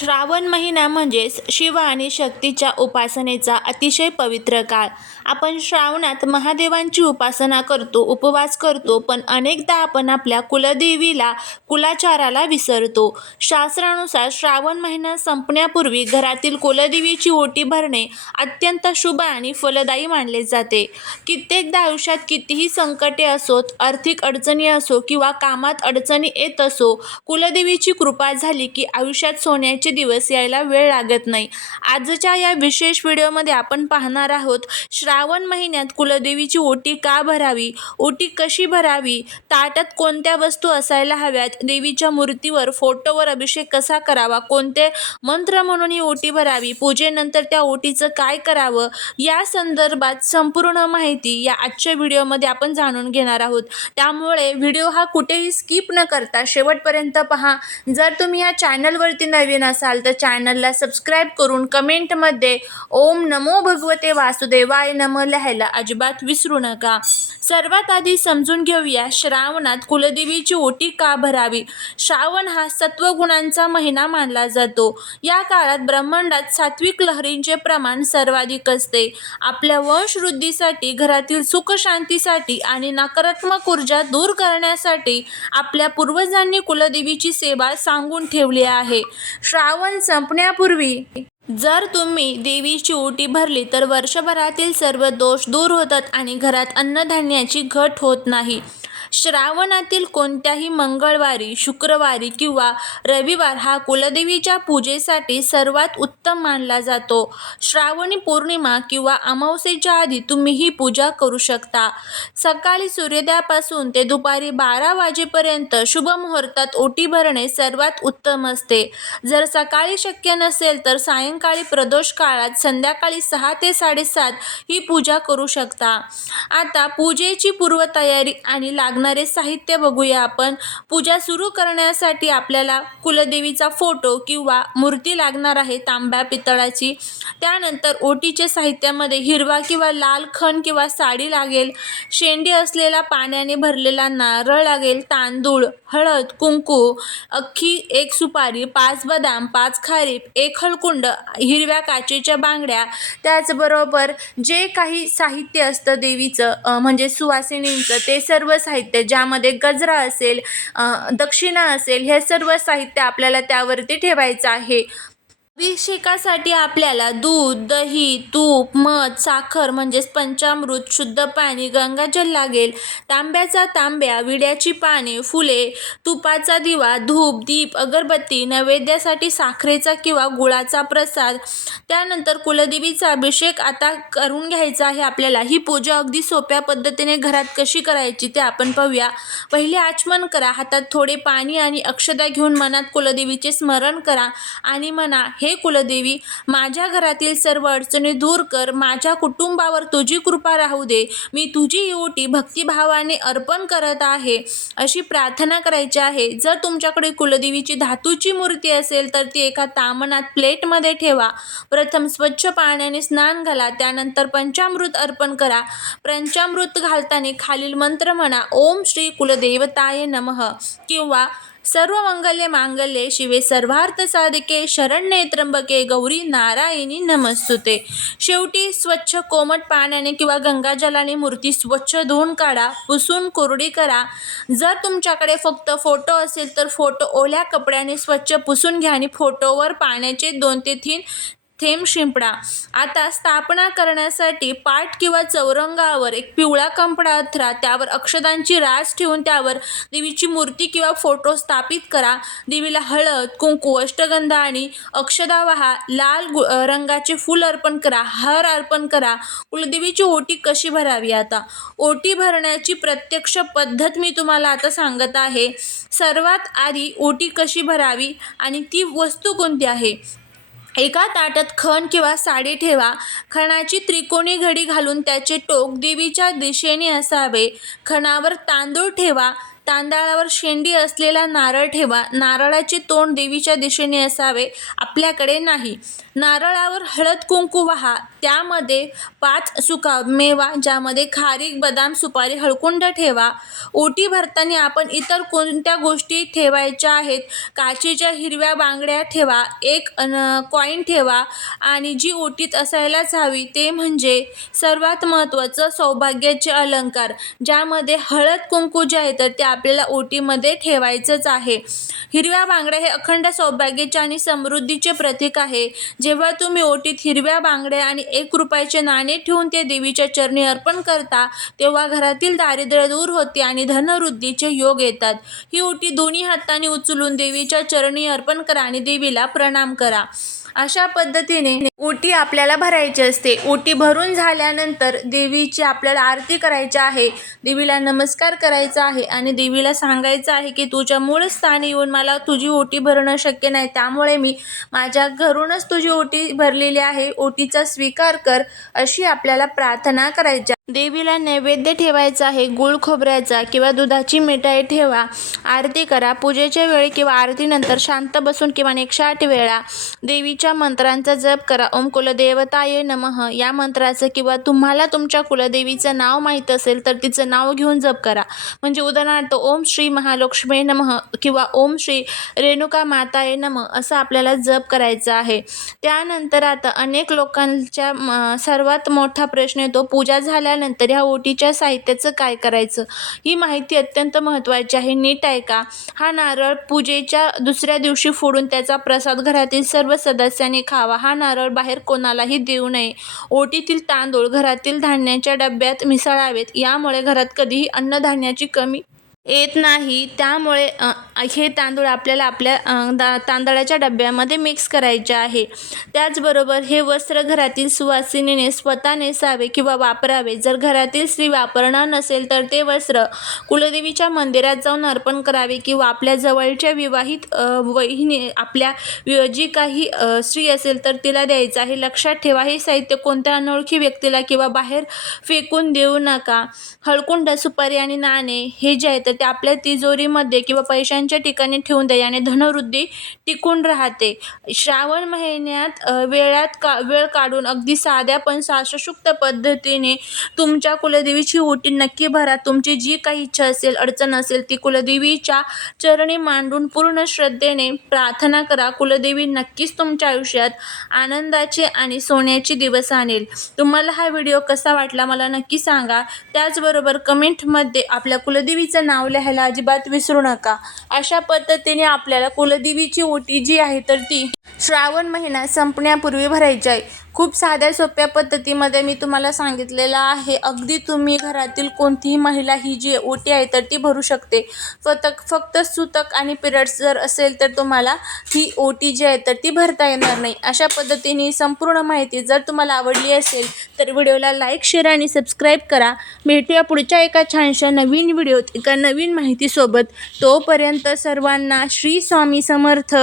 श्रावण महिना म्हणजेच शिव आणि शक्तीच्या उपासनेचा अतिशय पवित्र काळ. आपण श्रावणात महादेवांची उपासना करतो, उपवास करतो, पण अनेकदा आपण आपल्या कुलदेवीला, कुलाचाराला विसरतो. शास्त्रानुसार श्रावण महिना संपण्यापूर्वी घरातील कुलदेवीची ओटी भरणे अत्यंत शुभ आणि फलदायी मानले जाते. कित्येकदा आयुष्यात कितीही संकटे असोत, आर्थिक अडचणी असो किंवा कामात अडचणी येत असो, कुलदेवीची कृपा झाली की आयुष्यात सोन्याचे दिवस यायला वेळ लागत नाही. आजच्या या विशेष व्हिडिओमध्ये आपण पाहणार आहोत श्रावण महिन्यात कुलदेवीची ओटी का भरावी, ओटी कशी भरावी, ताटात कोणत्या वस्तू असायला हव्यात, देवीच्या मूर्तीवर, फोटोवर अभिषेक कसा करावा, कोणते मंत्र म्हणून ही ओटी भरावी, पूजेनंतर त्या ओटीचं काय करावं, या संदर्भात संपूर्ण माहिती या आजच्या व्हिडिओमध्ये आपण जाणून घेणार आहोत. त्यामुळे व्हिडिओ हा कुठेही स्किप न करता शेवटपर्यंत पहा. जर तुम्ही या चॅनलवरती नवीन असाल तर चॅनलला सबस्क्राईब करून कमेंटमध्ये ओम नमो भगवते वासुदेवाय नमः लिहायला अजिबात विसरू नका. सर्वात आधी समजून घेऊया श्रावणात कुलदेवीची ओटी का भरावी. श्रावण हा सत्वगुणांचा महिना मानला जातो. या काळात ब्रह्मांडात सात्विक लहरींचे प्रमाण सर्वाधिक असते. आपल्या वंशवृद्धीसाठी, घरातील सुख शांतीसाठी आणि नकारात्मक ऊर्जा दूर करण्यासाठी आपल्या पूर्वजांनी कुलदेवीची सेवा सांगून ठेवली आहे. श्रावण संपण्यापूर्वी जर तुम्ही देवीची ओटी भरली तर वर्षभरातील सर्व दोष दूर होतात आणि घरात अन्नधान्याची घट होत नाही. श्रावणातील कोणत्याही मंगळवारी, शुक्रवारी किंवा रविवार हा कुलदेवीच्या पूजेसाठी सर्वात उत्तम मानला जातो. श्रावणी पौर्णिमा किंवा अमावस्येच्या आधी तुम्ही ही पूजा करू शकता. सकाळी सूर्योदयापासून ते दुपारी 12 वाजेपर्यंत शुभ मुहूर्तात ओटी भरणे सर्वात उत्तम असते. जर सकाळी शक्य नसेल तर सायंकाळी प्रदोष काळात संध्याकाळी 6 ते 7:30 ही पूजा करू शकता. आता पूजेची पूर्वतयारी आणि लागणारे साहित्य बघूया आपण. पूजा सुरू करण्यासाठी आपल्याला कुलदेवीचा फोटो किंवा मूर्ती लागणार आहे तांब्या पितळाची. त्यानंतर ओटीच्या साहित्यामध्ये हिरवा किंवा लाल खण किंवा साडी लागेल. शेंडी असलेला पाण्याने भरलेला नारळ लागेल. तांदूळ, हळद, कुंकू, अख्खी 1 सुपारी, 5 बदाम, 5 खारीप, 1 हळकुंड, हिरव्या काचेच्या बांगड्या. त्याचबरोबर जे काही साहित्य असतं देवीचं म्हणजे सुवासिनींचं ते सर्व साहित्य, ज्यामध्ये गजरा असेल, दक्षिणा असेल, हे सर्व साहित्य आपल्याला त्यावरती ठेवायचं आहे. अभिषेकासाठी आपल्याला दूध, दही, तूप, मध, साखर म्हणजेच पंचामृत, शुद्ध पाणी, गंगाजल लागेल. तांब्याचा तांब्या, विड्याची पाने, फुले, तुपाचा दिवा, धूप, दीप, अगरबत्ती, नैवेद्यासाठी साखरेचा किंवा गुळाचा प्रसाद. त्यानंतर कुलदेवीचा अभिषेक आता करून घ्यायचा आहे आपल्याला. ही पूजा अगदी सोप्या पद्धतीने घरात कशी करायची ते आपण पाहूया. पहिले आचमन करा. हातात थोडे पाणी आणि अक्षता घेऊन मनात कुलदेवीचे स्मरण करा आणि म्हणा, हे कुलदेवी, माझ्या घरातील सर्व अडचणी दूर कर. माझ्या कुटुंबावर तुझी कृपा राहू दे. मी तुझी ही ओटी भक्तिभावाने अर्पण करत आहे, अशी प्रार्थना करायची आहे. जर तुमच्याकडे कुलदेवीची धातूची मूर्ती असेल तर ती एका ताम्हणात प्लेटमध्ये ठेवा. प्रथम स्वच्छ पाण्याने स्नान घाला. त्यानंतर पंचामृत अर्पण करा. पंचामृत घालताना खालील मंत्र म्हणा: ओम श्री कुलदेवताय नमः किंवा सर्व मंगल्य मांगल्ये शिवे सर्वार्थ साधिके शरण्ये त्र्यंबके गौरी नारायणी नमस्तुते. शेवटी स्वच्छ कोमट पाण्याने किंवा गंगाजलाने मूर्ती स्वच्छ धुवून काढा, पुसून कोरडी करा. जर तुमच्याकडे फक्त फोटो असेल तर फोटो ओल्या कपड्याने स्वच्छ पुसून घ्या आणि फोटोवर पाण्याचे 2 ते 3 थेंब शिंपडा. आता स्थापना करण्यासाठी पाट किंवा चौरंगावर एक पिवळा कपडा अथरा. त्यावर अक्षतांची रास ठेवून त्यावर देवीची मूर्ती किंवा फोटो स्थापित करा. देवीला हळद, कुंकू, अष्टगंध आणि अक्षता वाहा. लाल रंगाचे फूल अर्पण करा. हार अर्पण करा. कुलदेवीची ओटी कशी भरावी. आता ओटी भरण्याची प्रत्यक्ष पद्धत मी तुम्हाला आता सांगत आहे. सर्वात आधी ओटी कशी भरावी आणि ती वस्तू कोणती आहे. एका ताटात खण किंवा साडी ठेवा. खणाची त्रिकोणी घडी घालून त्याचे टोक देवीच्या दिशेने असावे. खणावर तांदूळ ठेवा. तांदळावर शेंडी असलेला नारळ ठेवा. नारळाचे तोंड देवीच्या दिशेने असावे, आपल्याकडे नाही. नारळावर हळद कुंकू वाहा. त्यामध्ये 5 सुका मेवा ज्यामध्ये खारीक, बदाम, सुपारी, हळकुंड ठेवा. ओटी भरताना आपण इतर कोणत्या गोष्टी ठेवायच्या आहेत? काचेच्या हिरव्या बांगड्या ठेवा, 1 कॉईन ठेवा आणि जी ओटीत असायलाच हवी ते म्हणजे सर्वात महत्त्वाचं सौभाग्याचे अलंकार, ज्यामध्ये हळद कुंकू जे आहे तर ते आपल्याला ओटीमध्ये ठेवायचंच आहे. हिरव्या बांगड्या हे अखंड सौभाग्याचे आणि समृद्धीचे प्रतीक आहे. जेव्हा तुम्ही ओटीत हिरव्या बांगड्या आणि 1 रुपयाचे नाणे ठेवून ते देवीच्या चरणी अर्पण करता, तेव्हा घरातील दारिद्र्य दूर होते आणि धनवृद्धीचे योग येतात. ही ओटी दोन्ही हातांनी उचलून देवीच्या चरणी अर्पण करा आणि देवीला प्रणाम करा. अशा पद्धतीने ओटी आपल्याला भरायची असते. ओटी भरून झाल्यानंतर देवीची आपल्याला आरती करायची आहे, देवीला नमस्कार करायचा आहे आणि देवीला सांगायचं आहे की तुझ्या मूळ स्थानी येऊन मला तुझी ओटी भरणं शक्य नाही, त्यामुळे मी माझ्या घरूनच तुझी ओटी भरलेली आहे, ओटीचा स्वीकार कर, अशी आपल्याला प्रार्थना करायची. देवीला नैवेद्य ठेवायचा आहे. गूळ खोबऱ्याचा किंवा दुधाची मिठाई ठेवा. आरती करा. पूजेच्या वेळी किंवा आरतीनंतर शांत बसून किमान 108 वेळा देवीच्या मंत्रांचा जप करा. ओम कुलदेवताय नमः या मंत्राचं किंवा तुम्हाला तुमच्या कुलदेवीचं नाव माहीत असेल तर तिचं नाव घेऊन जप करा. म्हणजे उदाहरणार्थ ओम श्री महालक्ष्मी नमः किंवा ओम श्री रेणुका माताय नमः असं आपल्याला जप करायचं आहे. त्यानंतर आता अनेक लोकांच्या सर्वात मोठा प्रश्न येतो, पूजा झाल्यानंतर ह्या ओटीच्या साहित्याचं काय करायचं? ही माहिती अत्यंत महत्त्वाची आहे, नीट ऐका. हा नारळ पूजेच्या दुसऱ्या दिवशी फोडून त्याचा प्रसाद घरातील सर्व सदस्यांनी खावा. हा नारळ बाहेर कोणालाही देऊ नये. ओटीतील तांदूळ घरातील धान्याच्या डब्यात मिसळावेत, यामुळे घरात कधीही अन्नधान्याची कमी येत नाही. त्यामुळे हे तांदूळ आपल्याला आपल्या तांदळाच्या डब्यामध्ये मिक्स करायचे आहे. त्याचबरोबर हे वस्त्र घरातील सुवासिनीने स्वतः नेसावे किंवा वापरावे. जर घरातील स्त्री वापरणार नसेल तर ते वस्त्र कुलदेवीच्या मंदिरात जाऊन अर्पण करावे किंवा आपल्या जवळच्या विवाहित वहिनी आपल्या जी काही स्त्री असेल तर तिला द्यायचं आहे. लक्षात ठेवा, हे साहित्य कोणत्या अनोळखी व्यक्तीला किंवा बाहेर फेकून देऊ नका. हळकुंड, सुपारी आणि नाणे हे जे आहे तर ते आपल्या तिजोरीमध्ये किंवा पैशांच्या ठिकाणी ठेवून द्या, याने धनवृद्धी टिकून राहते. श्रावण महिन्यात वेळ काढून अगदी साध्या पण शास्त्रशुद्ध पद्धतीने तुमच्या कुलदेवीची ओटी नक्की भरा. तुमची जी काही इच्छा असेल, अडचण असेल ती कुलदेवीच्या चरणी मांडून पूर्ण श्रद्धेने प्रार्थना करा. कुलदेवी नक्कीच तुमच्या आयुष्यात आनंदाचे आणि सोन्याचे दिवस आणेल. तुम्हाला हा व्हिडिओ कसा वाटला मला नक्की सांगा. त्याचबरोबर कमेंटमध्ये आपल्या कुलदेवीचं नाव लिहायला अजिबात विसरू नका. अशा पद्धतीने आपल्याला कुलदेवीची ओटी जी आहे तर ती श्रावण महिना संपण्यापूर्वी भरायची आहे. खूप साध्या सोप्या पद्धतीमध्ये मी तुम्हाला सांगितलेलं आहे. अगदी तुम्ही घरातील कोणतीही महिला ही जी ओटी आहे तर ती भरू शकते. फक्त सुतक आणि पिरियड्स जर असेल तर तुम्हाला ही ओटी जी आहे तर ती भरता येणार नाही. अशा पद्धतीने संपूर्ण माहिती जर तुम्हाला आवडली असेल तर व्हिडिओला लाईक, शेअर आणि सबस्क्राईब करा. भेटूया पुढच्या एका छानशा नवीन व्हिडिओत एका नवीन माहितीसोबत. तोपर्यंत सर्वांना श्री स्वामी समर्थ.